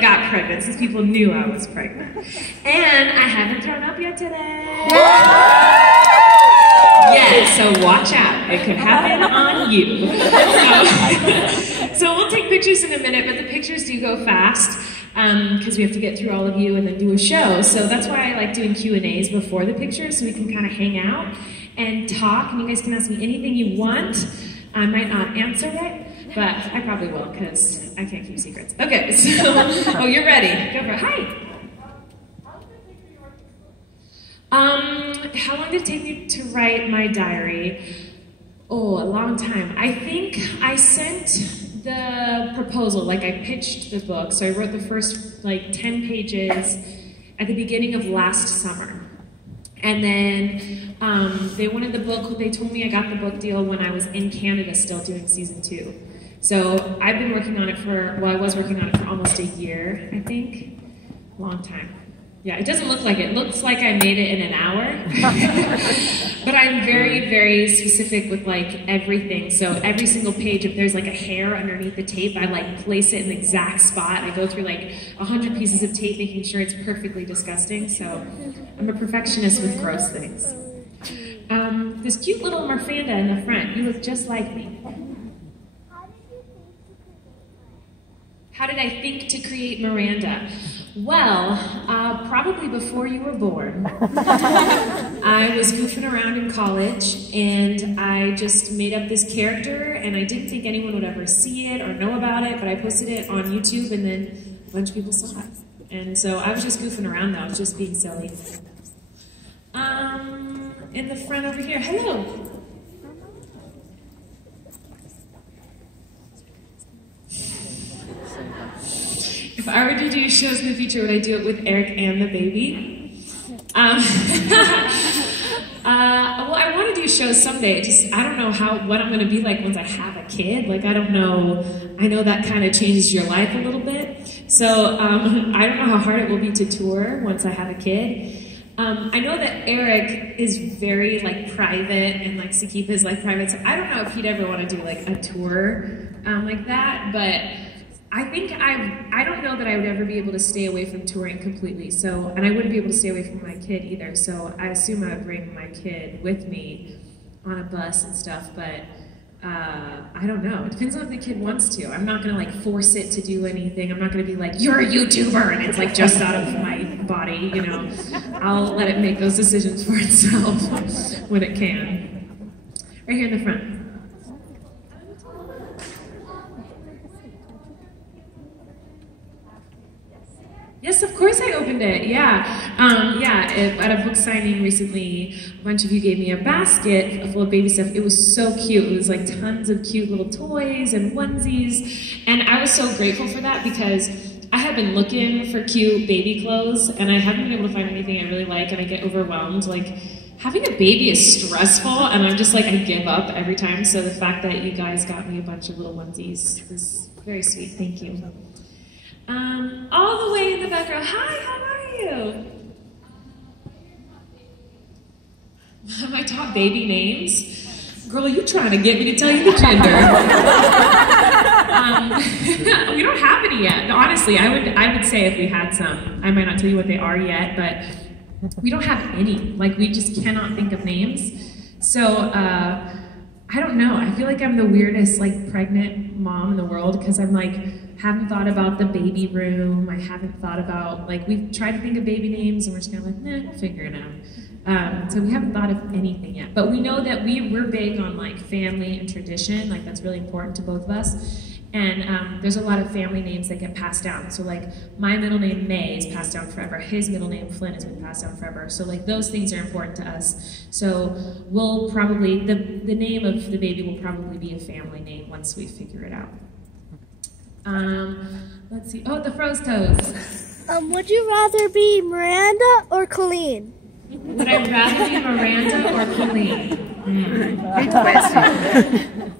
got pregnant, since people knew I was pregnant. And I haven't thrown up yet today. Yeah, so watch out. It could happen on you. So we'll take pictures in a minute, but the pictures do go fast because we have to get through all of you and then do a show. So that's why I like doing Q&As before the pictures, so we can kind of hang out and talk, and you guys can ask me anything you want. I might not answer it, but I probably will, because I can't keep secrets. Okay, so, oh, you're ready. Go for it. Hi. How long did it take me to write my diary? Oh, a long time. I think I sent the proposal, like I pitched the book, so I wrote the first, like, 10 pages at the beginning of last summer. And then they wanted the book, they told me I got the book deal when I was in Canada still doing season 2. So I've been working on it for, well, I was working on it for almost a year, I think. Long time. Yeah, it doesn't look like it. It looks like I made it in an hour. But I'm very, very specific with like everything. So every single page, if there's like a hair underneath the tape, I like place it in the exact spot. I go through like 100 pieces of tape, making sure it's perfectly disgusting. So I'm a perfectionist with gross things. This cute little Miranda in the front, you look just like me. How did I think to create Miranda? Well, probably before you were born. I was goofing around in college, and I just made up this character, and I didn't think anyone would ever see it or know about it, but I posted it on YouTube, and then a bunch of people saw it. And so I was just goofing around, though. I was just being silly. In the front over here, hello. If I were to do shows in the future, would I do it with Eric and the baby? Well, I want to do shows someday. I don't know what I'm going to be like once I have a kid. Like, I don't know. I know that kind of changes your life a little bit. So I don't know how hard it will be to tour once I have a kid. I know that Eric is very like private and likes to keep his life private. So I don't know if he'd ever want to do like a tour like that, but I think I don't know that I would ever be able to stay away from touring completely. So, and I wouldn't be able to stay away from my kid either. So I assume I would bring my kid with me on a bus and stuff, but I don't know. It depends on if the kid wants to. I'm not gonna like force it to do anything. I'm not gonna be like, you're a YouTuber, and it's like just out of my body, you know. I'll let it make those decisions for itself when it can. Right here in the front. Yes, of course I opened it, yeah. At a book signing recently, a bunch of you gave me a basket full of baby stuff. It was so cute. It was like tons of cute little toys and onesies. And I was so grateful for that because I had been looking for cute baby clothes and I haven't been able to find anything I really like, and I get overwhelmed. Like, having a baby is stressful, and I'm just like, I give up every time. So the fact that you guys got me a bunch of little onesies was very sweet. Thank you. All the way in the back row. Hi, how are you? My top baby names? Girl, you trying to get me to tell you the gender? We don't have any yet. Honestly, I would say if we had some. I might not tell you what they are yet, but we don't have any. Like, we just cannot think of names. So, I don't know. I feel like I'm the weirdest, like, pregnant mom in the world because I'm like, haven't thought about the baby room. I haven't thought about, like, we've tried to think of baby names and we're just kind of like, nah, we'll figure it out. So we haven't thought of anything yet. But we know that we're big on, like, family and tradition. Like, that's really important to both of us. And there's a lot of family names that get passed down. So, like, my middle name, May, is passed down forever. His middle name, Flynn, has been passed down forever. So, like, those things are important to us. So we'll probably, the name of the baby will probably be a family name once we figure it out. Let's see. Oh, the froze toes. Would you rather be Miranda or Colleen? Would I rather be Miranda or Colleen? Good question.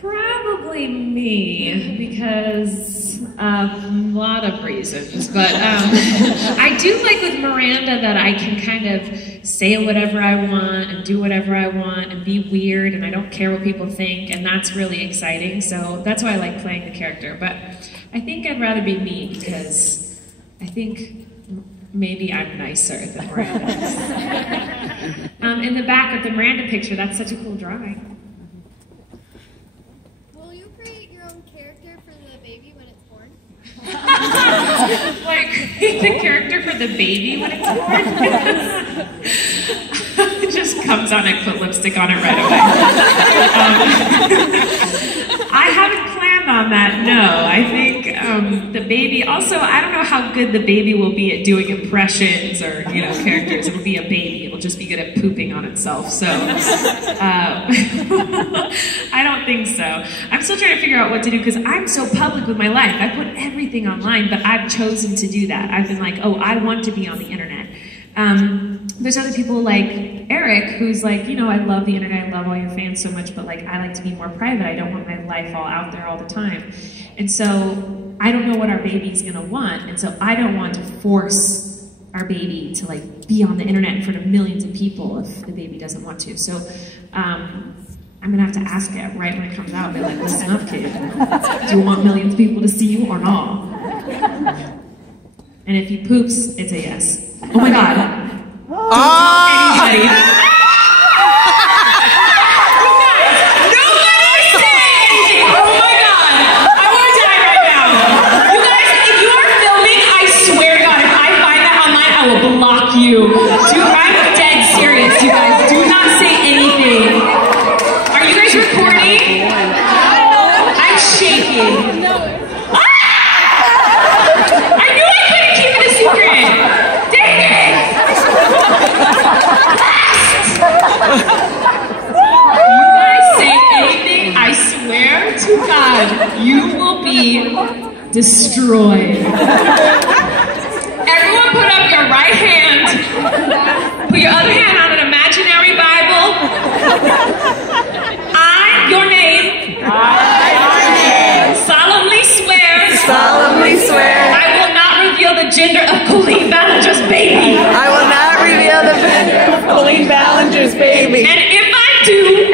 Probably me, because of a lot of reasons. But I do like with Miranda that I can kind of say whatever I want and do whatever I want and be weird, and I don't care what people think, and that's really exciting. So that's why I like playing the character. But I think I'd rather be me because I think maybe I'm nicer than Miranda is. In the back of the Miranda picture, that's such a cool drawing. Will you create your own character for the baby when it's born? Like, create the character for the baby when it's born? It just comes on and put lipstick on it right away. I haven't planned on that, no. I think the baby, also, I don't know how good the baby will be at doing impressions or, characters. It'll be a baby. It'll just be good at pooping on itself, so I don't think so. I'm still trying to figure out what to do because I'm so public with my life. I put everything online, but I've chosen to do that. I've been like, oh, I want to be on the internet. There's other people like Eric, who's like, I love the internet, I love all your fans so much, but like, I like to be more private. I don't want my life all out there all the time. And so I don't know what our baby's gonna want, and so I don't want to force our baby to like be on the internet in front of millions of people if the baby doesn't want to. So I'm gonna have to ask it right when it comes out, be like, listen up, kid. Do you want millions of people to see you or not? And if he poops, it's a yes. Oh my God. Don't tell anybody. Nobody say anything. Oh my God. I want to die right now. You guys, if you are filming, I swear to God, if I find that online, I will block you. I'm dead serious, you guys. Do not say anything. Are you guys recording? I'm shaking. I knew I couldn't keep it a secret. Dang it! You guys say anything, I swear to God, you will be destroyed. Everyone put up your right hand. Put your other hand on an imaginary Bible. Your name. Solemnly swear. I will not reveal the gender of Colleen Ballinger's baby. I will not reveal the gender of Colleen Ballinger's baby. And if I do,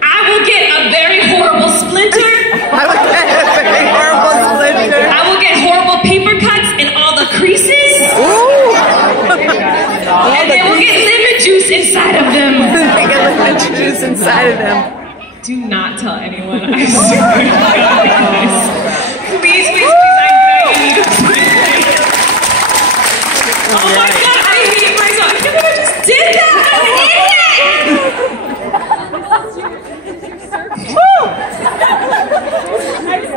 I will get a very horrible splinter. I will get a very horrible splinter. I will get horrible paper cuts in all the creases. Ooh. And they will get lemon juice inside of them. They get lemon juice inside of them. Do not tell anyone. I swear to God, guys. Please, I'm begging you. Oh my God, I hate myself. I can't believe I just did that. I'm an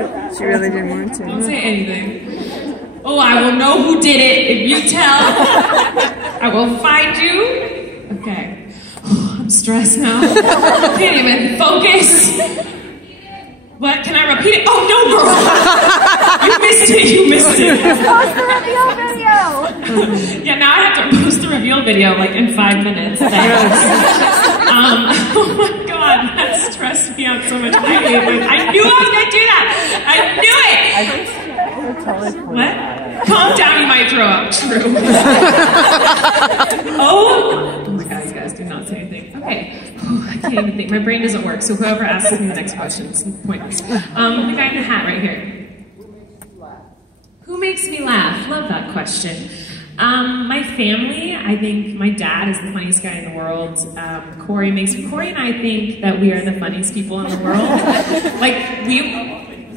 idiot. She really didn't want to. Don't say anything. Oh, I will know who did it if you tell. I will find you. Okay. I'm stressed now. I can't even focus. What? Can I repeat it? Oh, no, girl! You missed it. Post the reveal video. Yeah, now I have to post the reveal video like in 5 minutes. Oh my God, that stressed me out so much. I knew I was going to do that. I knew it. What? Calm down, you might throw up. True. Oh my God, you guys do not say anything. Okay. I can't even think. My brain doesn't work, so whoever asks me the next question is pointless. The guy in the hat right here. Who makes me laugh? Love that question. My family, I think my dad is the funniest guy in the world. Corey and I think that we are the funniest people in the world.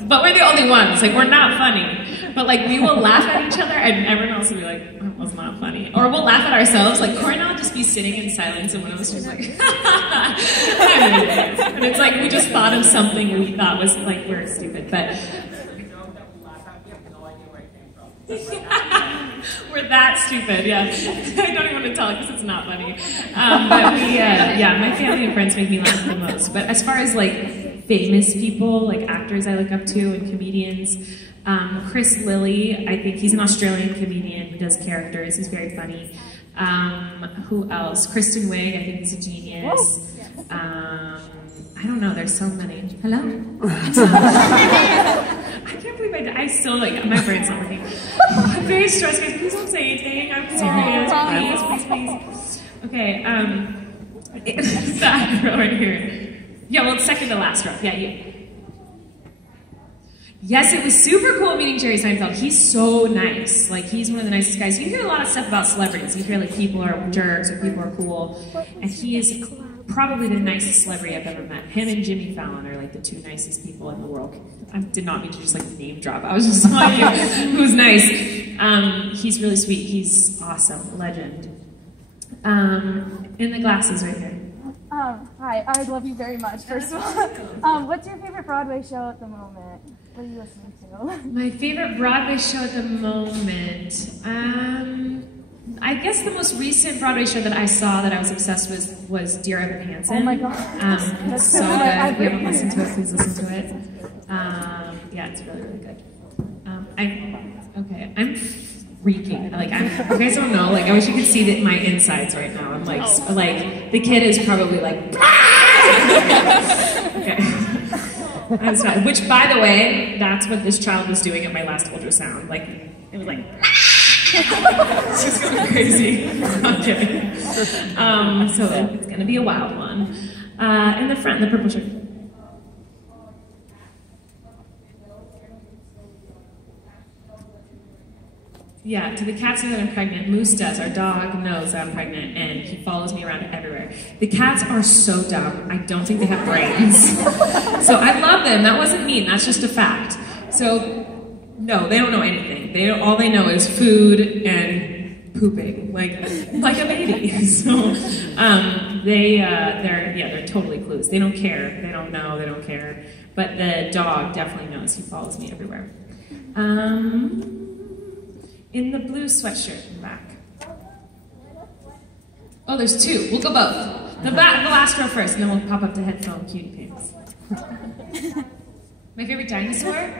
But we're the only ones. Like, we're not funny. But like, we will laugh at each other and everyone else will be like, that was not funny. Or we'll laugh at ourselves. Like, Corey and I will just be sitting in silence and one of us just like, and it's like, we just thought of something we thought was like, we're stupid. But we're that stupid, yeah. I don't even want to tell it because it's not funny. But my family and friends make me laugh the most. But as far as like famous people, like actors I look up to and comedians, Chris Lilly, I think he's an Australian comedian who does characters. He's very funny. Who else? Kristen Wiig, I think he's a genius. I don't know, there's so many. Hello? I can't believe I still, like, my brain's not working. I'm very stressed, guys. Please don't say anything. I'm serious. Please. Okay, that girl right here. Yeah, well, it's second to last row. Yeah, you. Yes, it was super cool meeting Jerry Seinfeld. He's so nice. Like, he's one of the nicest guys. You hear a lot of stuff about celebrities. You hear, like, people are jerks or people are cool. And he is probably the nicest celebrity I've ever met. Him and Jimmy Fallon are, like, the two nicest people in the world. I did not mean to just, like, name drop. I was just telling you who's nice. He's really sweet. He's awesome. Legend. In the glasses right here. Hi, I love you very much, first of all. What's your favorite Broadway show at the moment? What are you listening to? My favorite Broadway show at the moment, I guess the most recent Broadway show that I saw that I was obsessed with was Dear Evan Hansen. Oh my god. It's so good. If you haven't listened to it, please listen to it. Yeah, it's really, really good. I'm freaking. Like, you guys don't know, like, I wish you could see my insides right now. I'm like the kid is probably like, okay. That's fine. Which, by the way, that's what this child was doing at my last ultrasound. Like, it was like, it's just going crazy. I'm kidding. So it's going to be a wild one. In the front, the purple shirt. Yeah, to the cats know that I'm pregnant. Moose does. Our dog knows that I'm pregnant, and he follows me around everywhere. The cats are so dumb. I don't think they have brains. So I love them. That wasn't mean. That's just a fact. So, no, they don't know anything. All they know is food and pooping, like a baby. So they're totally clueless. They don't care. They don't know. They don't care. But the dog definitely knows. He follows me everywhere. In the blue sweatshirt in the back. Oh, there's two. We'll go both. The last row first, and then we'll pop up to headphone cutie pants. My favorite dinosaur?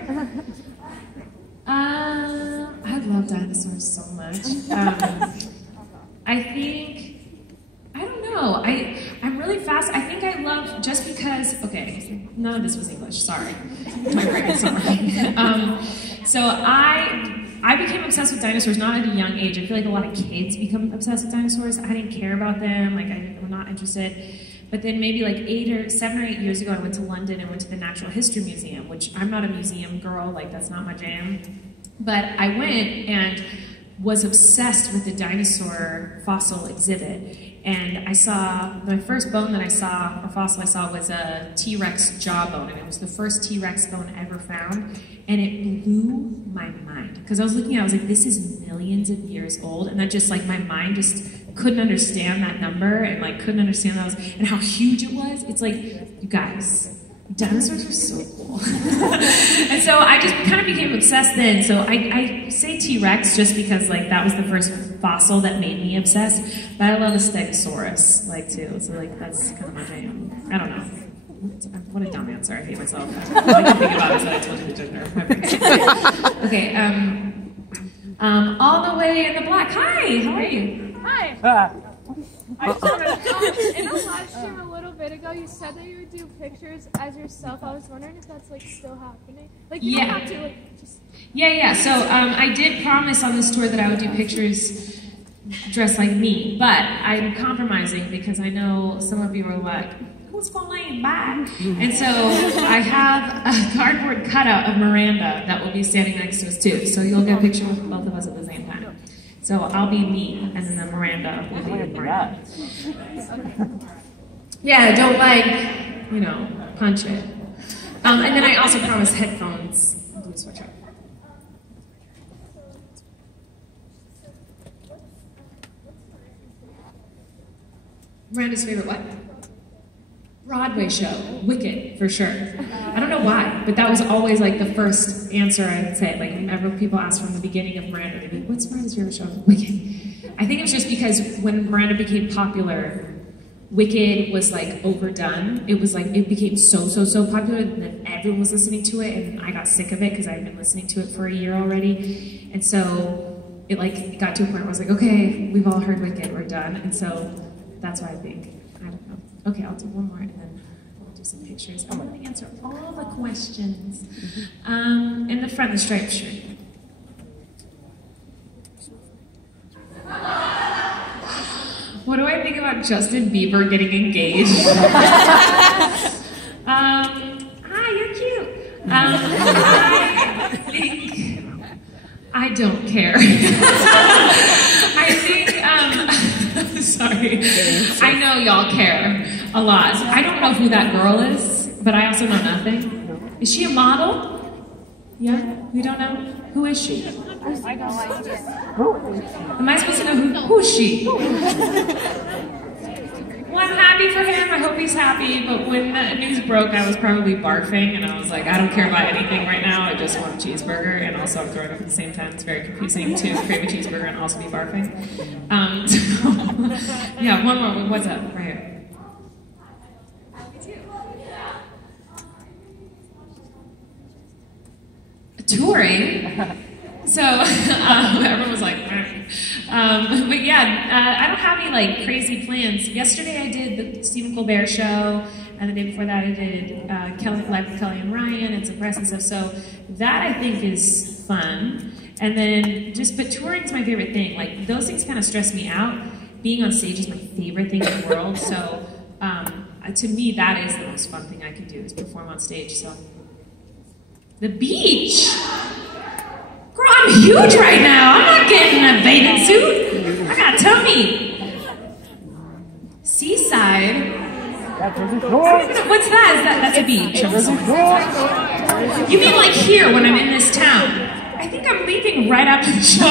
I love dinosaurs so much. I don't know. I'm really fast. I think I love, just because, okay, none of this was English, sorry. My brain is sorry. So I became obsessed with dinosaurs not at a young age. I feel like a lot of kids become obsessed with dinosaurs. I didn't care about them, like I'm not interested. But then maybe like 7 or 8 years ago, I went to London and went to the Natural History Museum, which I'm not a museum girl, like that's not my jam. But I went and was obsessed with the dinosaur fossil exhibit. And I saw, my first bone that I saw, or fossil I saw, was a T-Rex jawbone, and it was the first T-Rex bone ever found, and it blew my mind. Because I was looking at it, I was like, this is millions of years old, and that just, like, my mind just couldn't understand that number, and, like, couldn't understand that and how huge it was. It's like, you guys, dinosaurs are so cool. And so I just kind of became obsessed then. So I say T-Rex just because like that was the first fossil that made me obsessed. But I love a Stegosaurus like too. So like that's kind of my jam. I don't know. What a dumb answer. I hate myself. All I can think about is that I told you the gender. Okay. All the way in the black. Hi. How are you? Hi. I just wanted to comment. In the live stream a little bit ago, you said that you would do pictures as yourself. I was wondering if that's like still happening. Like you don't have to like just. Yeah. So I did promise on this tour that I would do pictures dressed like me, but I'm compromising because I know some of you are like, who's Colleen? Bye. And so I have a cardboard cutout of Miranda that will be standing next to us too. So you'll get a picture with both of us at the same time. So I'll be me, and then Miranda will be Miranda. Yeah, don't like, punch it. And then I also promised headphones, blue sweatshirt. Miranda's favorite what? Broadway show, Wicked, for sure. I don't know why, but that was always like the first answer I would say. Like whenever people ask from the beginning of Miranda, they'd be like, what's Miranda's favorite show? Wicked. I think it was just because when Miranda became popular, Wicked was like overdone. It was like, it became so popular and then everyone was listening to it and I got sick of it because I had been listening to it for a year already. And so it got to a point where I was like, okay, we've all heard Wicked, we're done. And so that's why I think, I don't know. Okay, I'll do one more and then we'll do some pictures. I want to answer all the questions. In the front, the striped shirt. What do I think about Justin Bieber getting engaged? Hi, you're cute. I don't care. I think, sorry. I know y'all care a lot. I don't know who that girl is, but I also know nothing. Is she a model? Yeah? We don't know? Who is she? Am I supposed to know who is she? Well, I'm happy for him. I hope he's happy. But when that news broke, I was probably barfing, and I was like, I don't care about anything right now. I just want a cheeseburger, and also I'm throwing up at the same time. It's very confusing to crave a cheeseburger and also be barfing. Yeah, one more. What's up? Right here. Touring. So everyone was like, but yeah, I don't have any like crazy plans. Yesterday I did the Stephen Colbert show, and the day before that I did Live with Kelly and Ryan and some press and stuff. So that I think is fun. And then but touring's my favorite thing. Like those things kind of stress me out. Being on stage is my favorite thing in the world. So to me, that is the most fun thing I can do is perform on stage. So the beach. Girl, I'm huge right now. I'm not getting a bathing suit. I got a tummy. Seaside. What's that? That's a beach. You mean like here when I'm in this town? I think I'm leaving right after the show.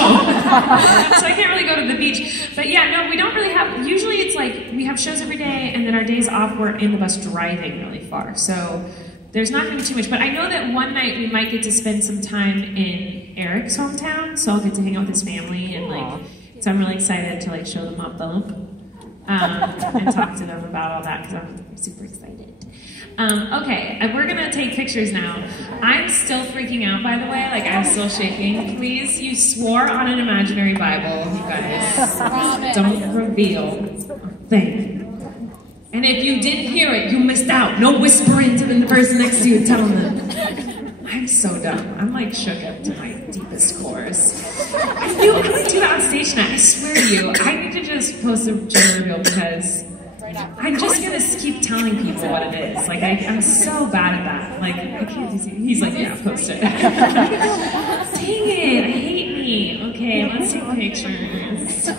So I can't really go to the beach. But yeah, no, we don't really have, usually it's like we have shows every day and then our days off we're in the bus driving really far. So there's not going to be too much, but I know that one night we might get to spend some time in Eric's hometown, so I'll get to hang out with his family, and like, so I'm really excited to like show them my bump and talk to them about all that because I'm super excited. Okay, we're gonna take pictures now. I'm still freaking out, by the way, like I'm still shaking. Please, you swore on an imaginary Bible, you guys. Don't reveal a thing. And if you didn't hear it, you missed out. No whispering to the person next to you telling them. I'm so dumb. I'm like shook up to my deepest cores. I'm gonna do that on stage tonight. I swear to you. I need to just post a gender reveal because I'm just gonna keep telling people what it is. Like I'm so bad at that. Like I can't. He's like, yeah, post it. Dang it! I hate me. Okay, let's take pictures.